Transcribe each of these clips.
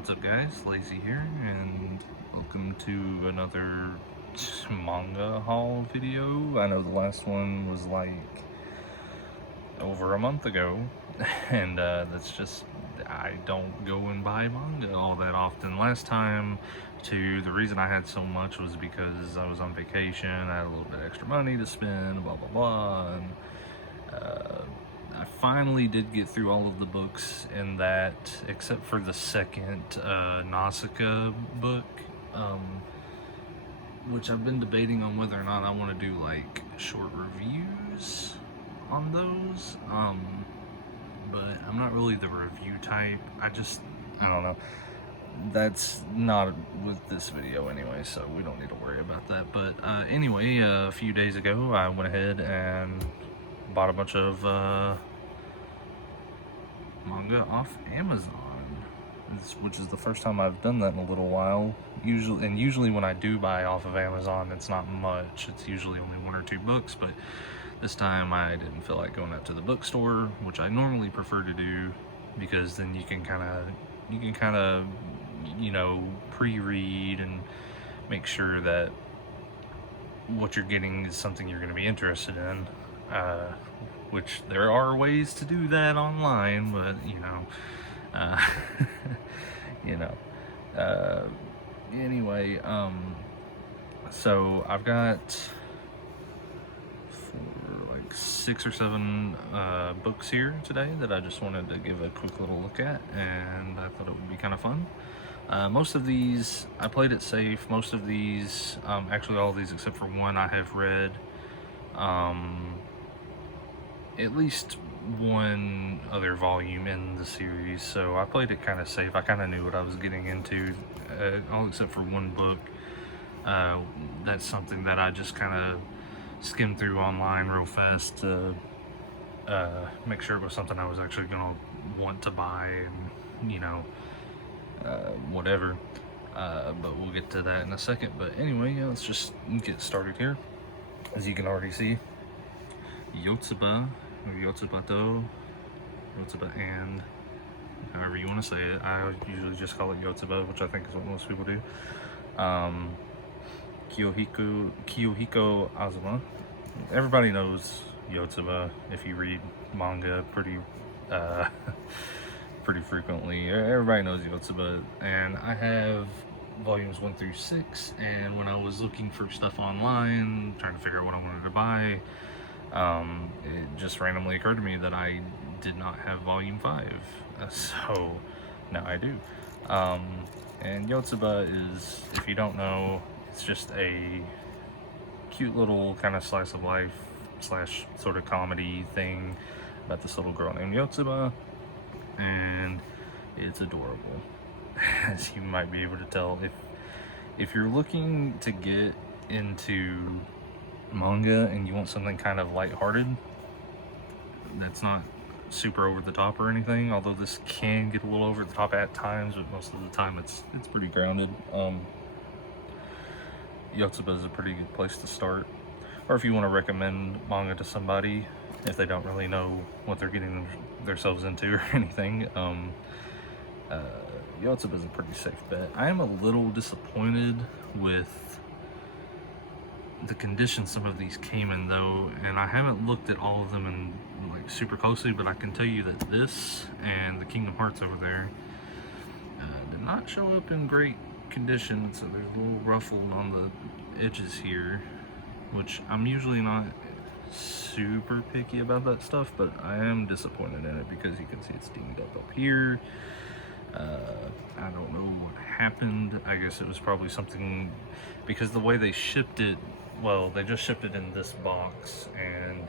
What's up guys, Lazy here, and welcome to another manga haul video. I know the last one was like over a month ago, and that's just, I don't go and buy manga all that often. Last time, the reason I had so much was because I was on vacation, I had a little bit extra money to spend, blah blah blah, and I finally did get through all of the books in that, except for the second Nausicaa book, which I've been debating on whether or not I want to do like short reviews on those, but I'm not really the review type. I don't know. That's not with this video anyway, so we don't need to worry about that. But anyway, a few days ago I went ahead and bought a bunch of manga off Amazon, which is the first time I've done that in a little while. Usually when I do buy off of Amazon, it's not much. It's usually only 1 or 2 books, but this time I didn't feel like going out to the bookstore, which I normally prefer to do, because then you can kind of you know, pre-read and make sure that what you're getting is something you're going to be interested in, which there are ways to do that online, but you know, anyway, so I've got like 6 or 7 books here today that I just wanted to give a quick little look at, and I thought it would be kind of fun. Most of these, I played it safe. Most of these, actually all of these except for one, I have read at least one other volume in the series, so I played it kind of safe. I kind of knew what I was getting into, all except for one book. That's something that I just kind of skimmed through online real fast to make sure it was something I was actually going to want to buy, and whatever, but we'll get to that in a second. But anyway, let's just get started here. As you can already see, Yotsuba, or Yotsubato, Yotsuba, and however you want to say it. I usually just call it Yotsuba, which I think is what most people do. Kiyohiko Azuma. Everybody knows Yotsuba if you read manga pretty frequently. Everybody knows Yotsuba, and I have volumes 1 through 6, and when I was looking for stuff online, trying to figure out what I wanted to buy, it just randomly occurred to me that I did not have volume 5, so now I do. And Yotsuba is, if you don't know, it's just a cute little kind of slice of life slash sort of comedy thing about this little girl named Yotsuba, and it's adorable, as you might be able to tell. If you're looking to get into manga and you want something kind of lighthearted that's not super over the top or anything, although this can get a little over the top at times, but most of the time it's pretty grounded, Yotsuba is a pretty good place to start. Or if you want to recommend manga to somebody if they don't really know what they're getting themselves into or anything, Yotsuba is a pretty safe bet. I am a little disappointed with the condition some of these came in, though, and I haven't looked at all of them in like super closely, but I can tell you that this and the Kingdom Hearts over there did not show up in great condition, so there's a little ruffle on the edges here, which I'm usually not super picky about that stuff, but I am disappointed in it because you can see it's dinged up here. I don't know what happened. I guess it was probably something, because the way they shipped it, well, they just shipped it in this box, and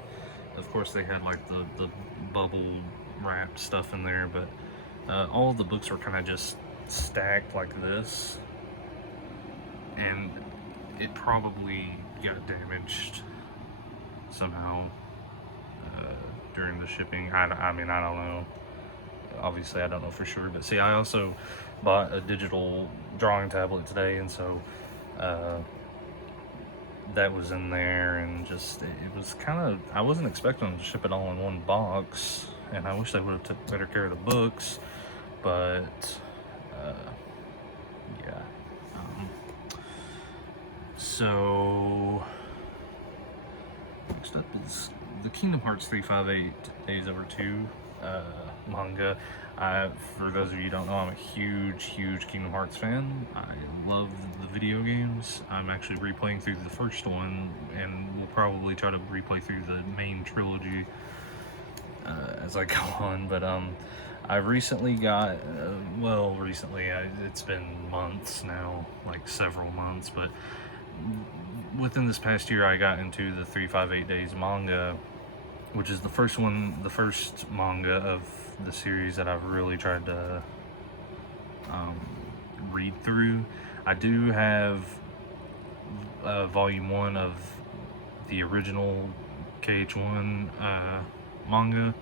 of course they had like the bubble wrap stuff in there, but all the books were kind of just stacked like this, and it probably got damaged somehow during the shipping. I mean, I don't know. Obviously, I don't know for sure. But see, I also bought a digital drawing tablet today, and so that was in there, and just, it was kind of, I wasn't expecting them to ship it all in one box, and I wish they would have took better care of the books, but So next up is the Kingdom Hearts 358 Days Over 2 manga. For those of you who don't know, I'm a huge Kingdom Hearts fan. I love the video games. I'm actually replaying through the first one, and we'll probably try to replay through the main trilogy as I go on. But I recently got, it's been months now, like several months, but within this past year I got into the 358 Days manga, which is the first manga of the series that I've really tried to read through. I do have volume 1 of the original KH1 manga,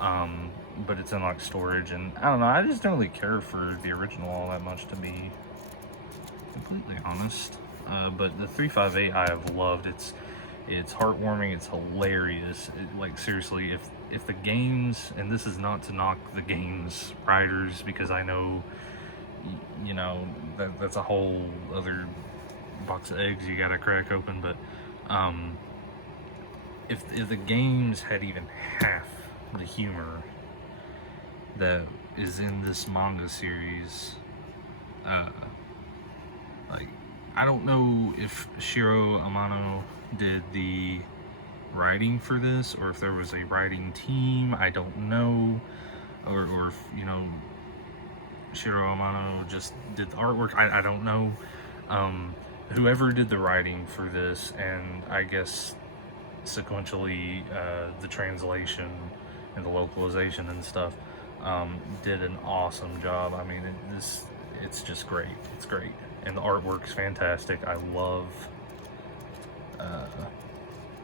but it's in like storage, and I don't know, I just don't really care for the original all that much, to be completely honest. But the 358 I have loved. It's heartwarming, it's hilarious. Like seriously, if the games, and this is not to knock the games writers, because I know, you know, that's a whole other box of eggs you gotta crack open, but if the games had even half the humor that is in this manga series, like, I don't know if Shiro Amano did the writing for this, or if there was a writing team, I don't know, or if, you know, Shiro Amano just did the artwork, I don't know. Whoever did the writing for this, and I guess sequentially the translation and the localization and stuff, did an awesome job. I mean, it's just great. It's great, and the artwork's fantastic. I love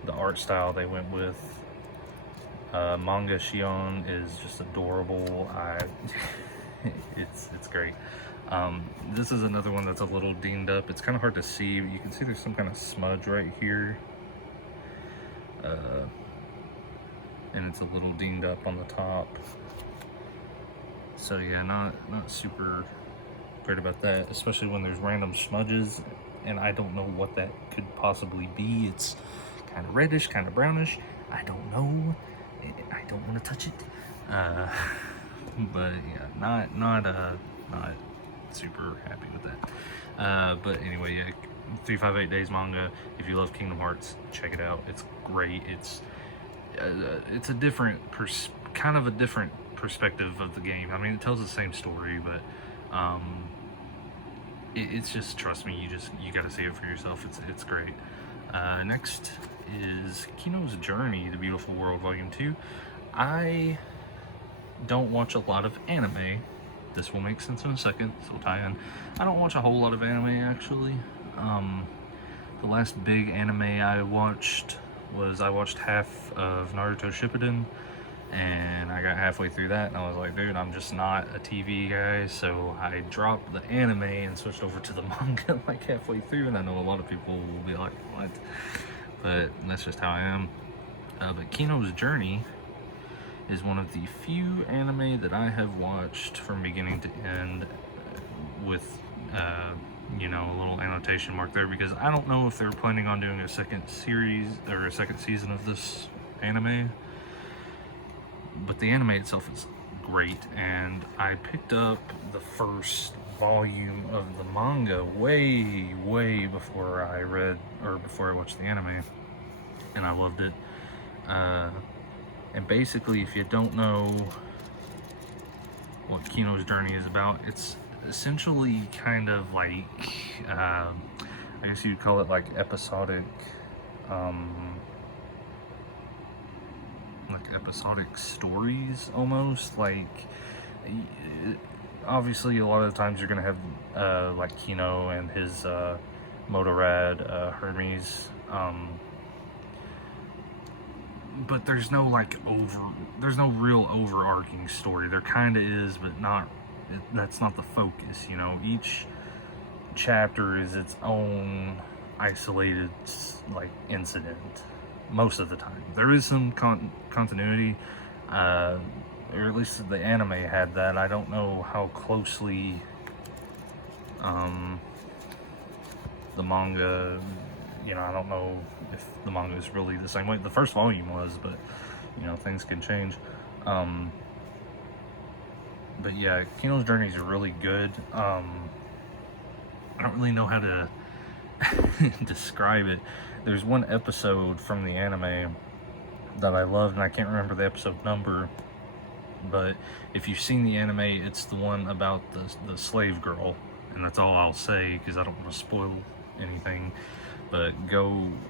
the art style they went with. Manga Shion is just adorable. It's great. This is another one that's a little dinged up. It's kind of hard to see, but you can see there's some kind of smudge right here, and it's a little dinged up on the top. So yeah, not super great about that, especially when there's random smudges, and I don't know what that could possibly be. It's kind of reddish, kind of brownish. I don't know. I don't want to touch it. But yeah, not super happy with that. But anyway, yeah, 358 Days manga. If you love Kingdom Hearts, check it out. It's great. It's a different kind of a different perspective of the game. I mean, it tells the same story, but it's just, trust me, you gotta see it for yourself. It's great. Next is Kino's Journey: The Beautiful World Volume 2. I don't watch a lot of anime. This will make sense in a second, so we'll tie in. I don't watch a whole lot of anime, actually. The last big anime I watched half of Naruto Shippuden, and I got halfway through that, and I was like, dude, I'm just not a TV guy, so I dropped the anime and switched over to the manga like halfway through, and I know a lot of people will be like, what? But that's just how I am. But Kino's Journey is one of the few anime that I have watched from beginning to end with, you know, a little annotation mark there, because I don't know if they're planning on doing a second series or a second season of this anime. But the anime itself is great, and I picked up the first volume of the manga way before I watched the anime, and I loved it. And basically, if you don't know what Kino's Journey is about, it's essentially kind of like, I guess you'd call it like episodic stories, almost. Like, obviously a lot of the times you're gonna have like Kino and his Motorrad Hermes, but there's no real overarching story. There kind of is, but that's not the focus, you know. Each chapter is its own isolated like incident most of the time. There is some continuity, or at least the anime had that. I don't know how closely the the manga. You know, I don't know if the manga is really the same way. The first volume was, but you know, things can change. But yeah, Kino's Journey is really good. I don't really know how to describe it. There's one episode from the anime that I loved, and I can't remember the episode number, but if you've seen the anime, it's the one about the slave girl, and that's all I'll say because I don't want to spoil anything. But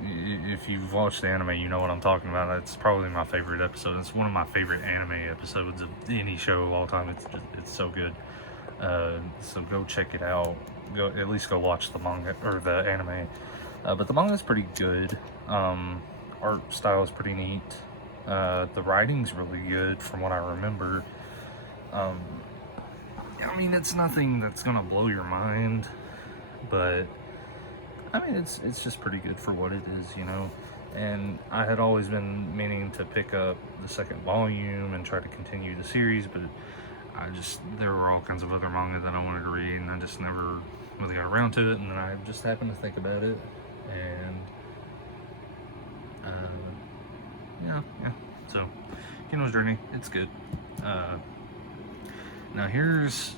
if you've watched the anime, you know what I'm talking about. It's probably my favorite episode. It's one of my favorite anime episodes of any show of all time. It's so good. So go check it out. At least go watch the manga or the anime. But the manga is pretty good. Art style is pretty neat. The writing's really good from what I remember. I mean, it's nothing that's gonna blow your mind, but I mean, it's just pretty good for what it is, you know. And I had always been meaning to pick up the second volume and try to continue the series, but there were all kinds of other manga that I wanted to read, and I just never really got around to it. And then I just happened to think about it, and yeah. So, Kino's Journey, it's good. Now here's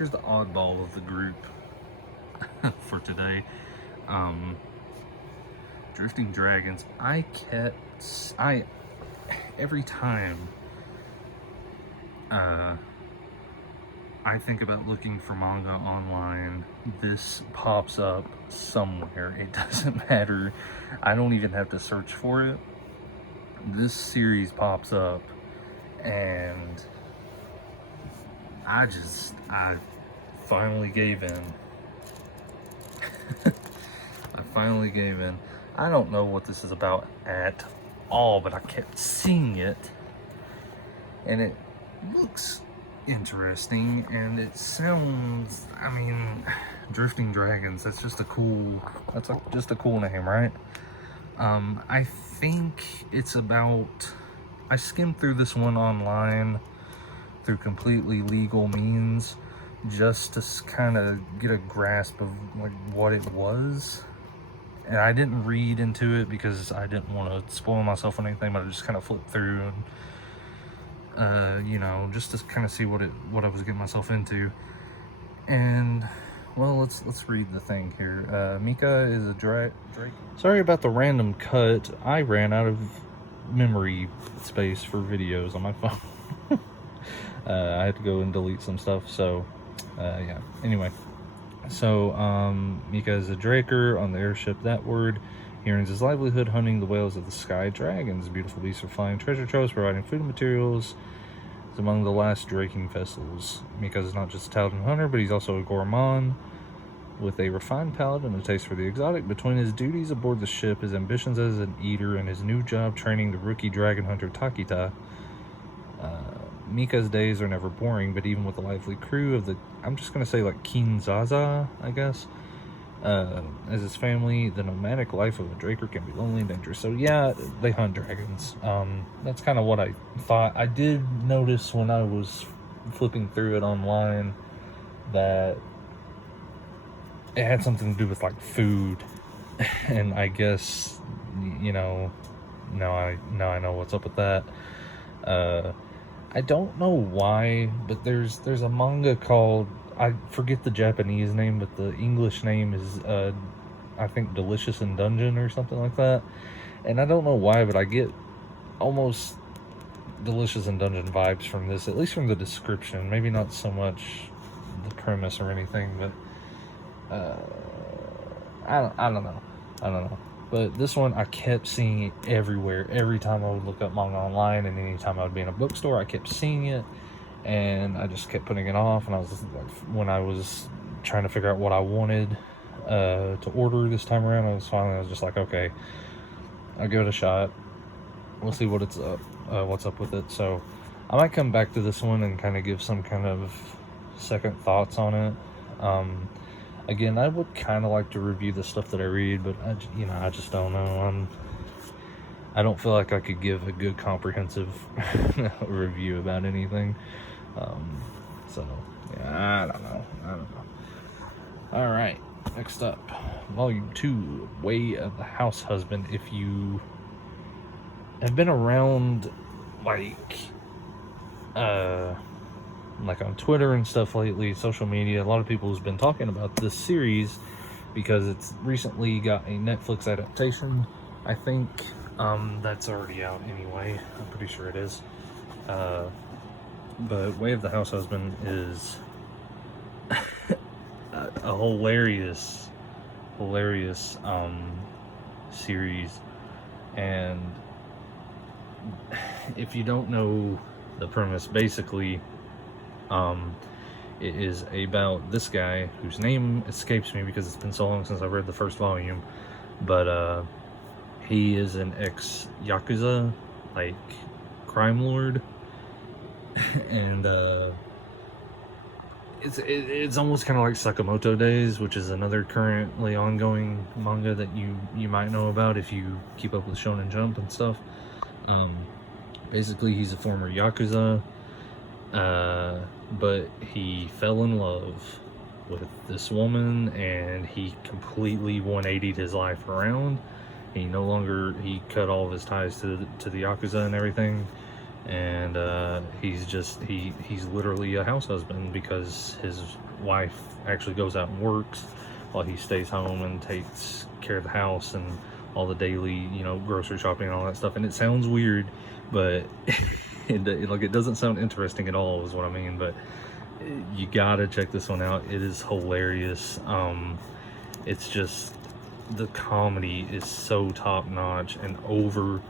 the oddball of the group for today. Drifting Dragons. Every time I think about looking for manga online, this pops up somewhere. It doesn't matter. I don't even have to search for it. This series pops up, and I finally gave in. I finally gave in. I don't know what this is about at all, but I kept seeing it, and it looks interesting, and it sounds, I mean, Drifting Dragons, that's just a cool name, right? I think it's about, I skimmed through this one online through completely legal means just to kind of get a grasp of like what it was, and I didn't read into it because I didn't want to spoil myself on anything, but I just kind of flipped through and you know, just to kind of see what I was getting myself into. And well, let's read the thing here. Mika is a Drake. Sorry about the random cut. I ran out of memory space for videos on my phone. I had to go and delete some stuff, so yeah. Anyway, so Mika is a draker on the airship That Word. He earns his livelihood hunting the whales of the sky. Dragons, beautiful beasts, are flying treasure troves, providing food and materials. He's among the last draking vessels. Mika is not just a talented hunter, but he's also a gourmand with a refined palate and a taste for the exotic. Between his duties aboard the ship, his ambitions as an eater, and his new job training the rookie dragon hunter Takita, Mika's days are never boring. But even with the lively crew of the, I'm just going to say like Kinzaza, I guess, as his family, the nomadic life of a draker can be lonely and dangerous. So yeah, they hunt dragons. That's kind of what I thought. I did notice when I was flipping through it online that it had something to do with like food, and I guess, you know, now I know what's up with that. I don't know why, but there's a manga called, I forget the Japanese name, but the English name is I think Delicious in Dungeon or something like that. And I don't know why, but I get almost Delicious in Dungeon vibes from this, at least from the description. Maybe not so much the premise or anything, but I don't know. But this one, I kept seeing it everywhere. Every time I would look up manga online, and anytime I would be in a bookstore, I kept seeing it, and I just kept putting it off. And I was like, when I was trying to figure out what I wanted to order this time around, I was just like, okay, I'll give it a shot. We'll see what's up with it. So I might come back to this one and kind of give some kind of second thoughts on it. Again, I would kind of like to review the stuff that I read, but I just don't know. I don't feel like I could give a good comprehensive review about anything. So yeah, I don't know. Alright, next up, Volume 2, Way of the House Husband. If you have been around, like on Twitter and stuff lately, social media, a lot of people has been talking about this series because it's recently got a Netflix adaptation. I think that's already out anyway. I'm pretty sure it is. But Way of the House Husband is a hilarious series, and if you don't know the premise, basically it is about this guy whose name escapes me because it's been so long since I read the first volume, but he is an ex-Yakuza, like, crime lord, and it's almost kind of like Sakamoto Days, which is another currently ongoing manga that you might know about if you keep up with Shonen Jump and stuff. Basically, he's a former Yakuza, but he fell in love with this woman, and he completely 180'd his life around. He cut all of his ties to the Yakuza and everything, and he's literally a house husband because his wife actually goes out and works while he stays home and takes care of the house and all the daily, grocery shopping and all that stuff. And it sounds weird, but it doesn't sound interesting at all is what I mean. But you gotta check this one out. It is hilarious. It's just, the comedy is so top notch and over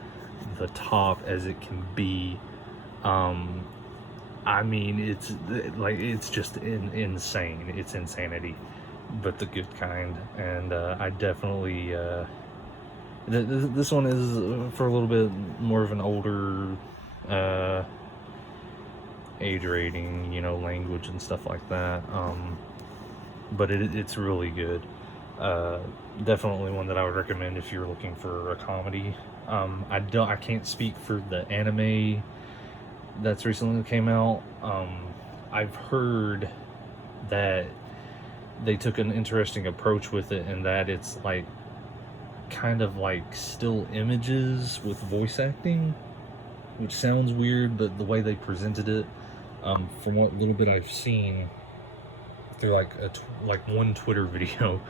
the top as it can be. I mean, it's just insane. It's insanity, but the good kind. And I definitely this one is for a little bit more of an older age rating, language and stuff like that. But it's really good. Definitely one that I would recommend if you're looking for a comedy. I can't speak for the anime that's recently came out. I've heard that they took an interesting approach with it, in that it's like kind of like still images with voice acting, which sounds weird, but the way they presented it, from what little bit I've seen through like one Twitter video,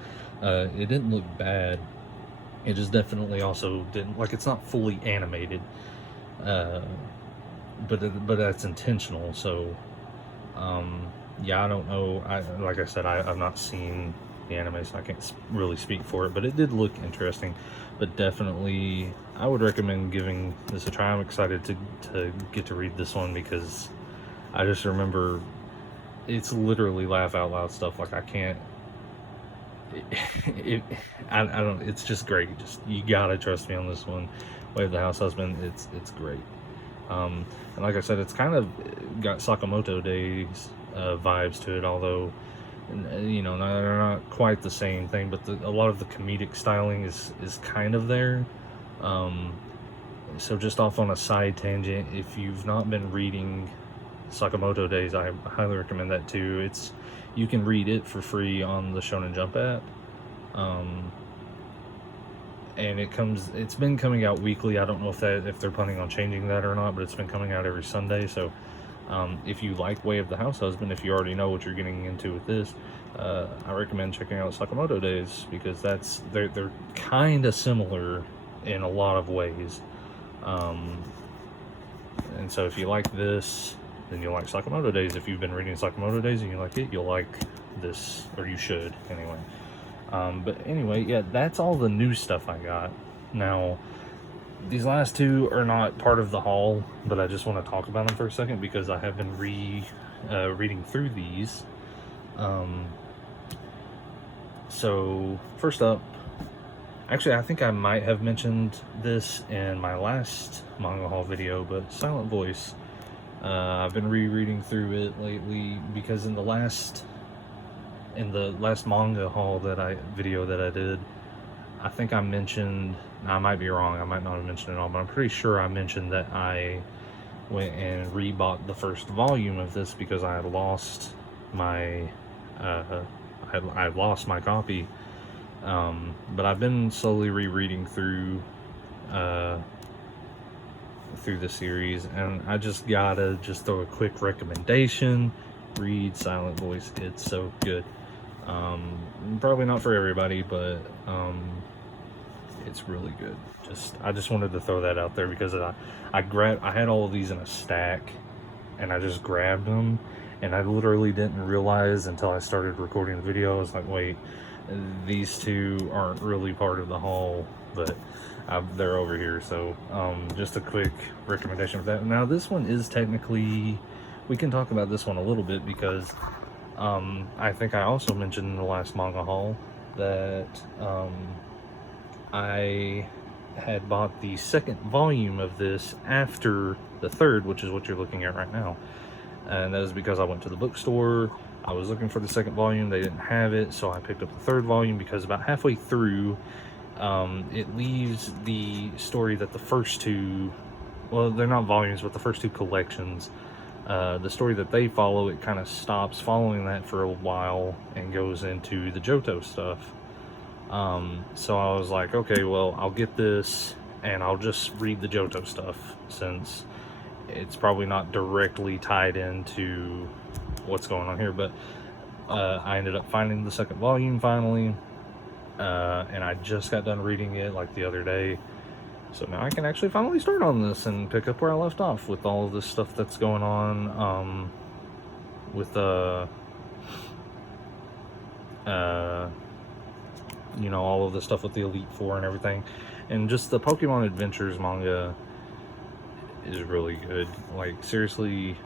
it didn't look bad. It just definitely also didn't, it's not fully animated, but that's intentional. So yeah, I don't know. Like I said, I've not seen the anime, so I can't really speak for it, but it did look interesting. But definitely I would recommend giving this a try. I'm excited to get to read this one because I just remember it's literally laugh out loud stuff. Like, I can't, I don't, it's just great. You gotta trust me on this one. Way of the House Husband, it's great. And like I said, it's kind of got Sakamoto Days vibes to it, although they're not quite the same thing, but a lot of the comedic styling is kind of there. So just off on a side tangent, if you've not been reading Sakamoto Days, I highly recommend that too. You can read it for free on the Shonen Jump app, and it's been coming out weekly. I don't know if they're planning on changing that or not, but it's been coming out every Sunday. So if you like Way of the House Husband, if you already know what you're getting into with this, I recommend checking out Sakamoto Days, because they're kind of similar in a lot of ways. And so if you like this, then you'll like Sakamoto Days. If you've been reading Sakamoto Days and you like it, you'll like this, or you should anyway. But anyway, yeah, that's all the new stuff I got. Now, these last two are not part of the haul, but I just want to talk about them for a second because I have been reading through these. So first up, actually, I think I might have mentioned this in my last manga haul video, but Silent Voice. I've been rereading through it lately because in the last manga haul video that I did, I think I mentioned, I might be wrong, I might not have mentioned it all, but I'm pretty sure I mentioned that I went and rebought the first volume of this because I had lost my I lost my copy. But I've been slowly rereading through the series, and I just gotta throw a quick recommendation. Read Silent Voice. It's so good. Probably not for everybody, but it's really good. I just wanted to throw that out there because I had all of these in a stack, and I just grabbed them, and I literally didn't realize until I started recording the video. I was like, wait, these two aren't really part of the haul, but they're over here. So just a quick recommendation for that. Now this one is technically, we can talk about this one a little bit because I think I also mentioned in the last manga haul that I had bought the second volume of this after the third, which is what you're looking at right now. And that is because I went to the bookstore, I was looking for the second volume, they didn't have it, so I picked up the third volume because about halfway through, it leaves the story that the first two, well, they're not volumes, but the first two collections, the story that they follow, it kind of stops following that for a while and goes into the Johto stuff. So I was like, okay, well, I'll get this and I'll just read the Johto stuff since it's probably not directly tied into what's going on here. But I ended up finding the second volume finally, and I just got done reading it like the other day. So now I can actually finally start on this and pick up where I left off with all of this stuff that's going on with you know, all of the stuff with the Elite Four and everything. And just the Pokemon Adventures manga is really good. Like, seriously,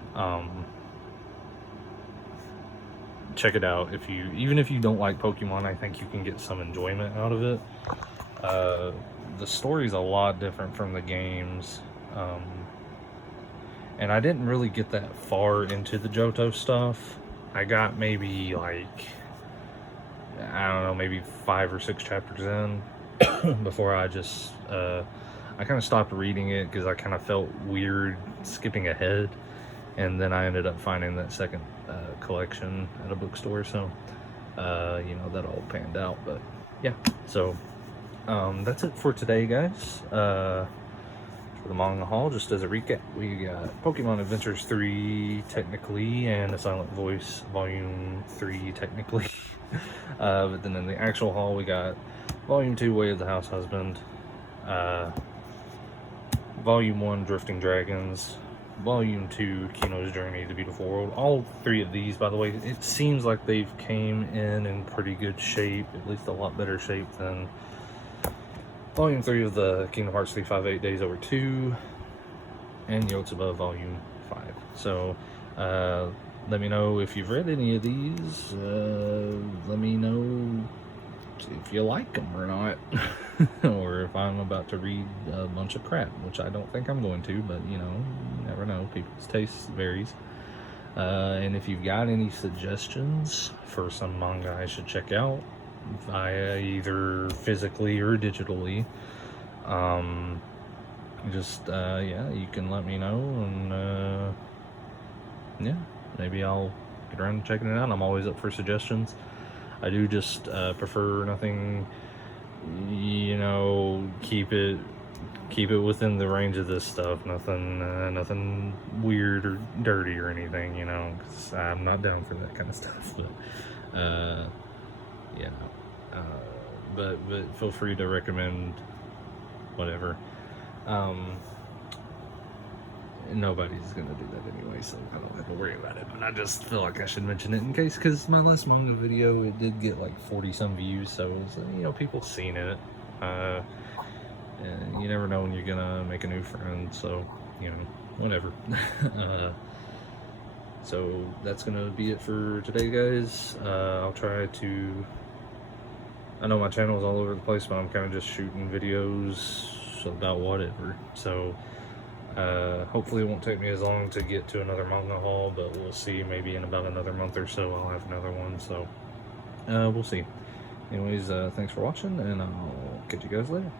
check it out. Even if you don't like Pokemon, I think you can get some enjoyment out of it. The story's a lot different from the games. And I didn't really get that far into the Johto stuff. I got maybe like, I don't know, maybe 5 or 6 chapters in before I just I kind of stopped reading it because I kind of felt weird skipping ahead, and then I ended up finding that second collection at a bookstore, so you know, that all panned out. But yeah, so that's it for today, guys. For the manga haul, just as a recap, we got Pokemon Adventures 3 technically, and a Silent Voice Volume 3 technically. But then in the actual haul, we got Volume 2 Way of the House Husband, Volume 1 Drifting Dragons, Volume 2 Kino's Journey, The Beautiful World. All 3 of these, by the way, it seems like they've came in pretty good shape, at least a lot better shape than Volume 3 of the Kingdom Hearts 358 Days Over 2, and Yotsuba Volume 5. So, let me know if you've read any of these. Let me know if you like them or not. Or if I'm about to read a bunch of crap, which I don't think I'm going to, but you know, you never know. People's taste varies. And if you've got any suggestions for some manga I should check out, via either physically or digitally, yeah, you can let me know, and yeah, maybe I'll get around to checking it out. I'm always up for suggestions. I do just prefer nothing, you know, keep it within the range of this stuff. Nothing weird or dirty or anything, you know, 'cause I'm not down for that kind of stuff. But yeah, but feel free to recommend whatever. Nobody's gonna do that anyway, so I don't have to worry about it. But I just feel like I should mention it in case, because my last manga video, it did get like 40 some views, so you know, people seen it. And you never know when you're gonna make a new friend, so you know, whatever. So that's gonna be it for today, guys. I'll try to, I know my channel is all over the place, but I'm kind of just shooting videos about whatever. So hopefully it won't take me as long to get to another manga haul, but we'll see. Maybe in about another month or so I'll have another one, so we'll see. Anyways, thanks for watching, and I'll catch you guys later.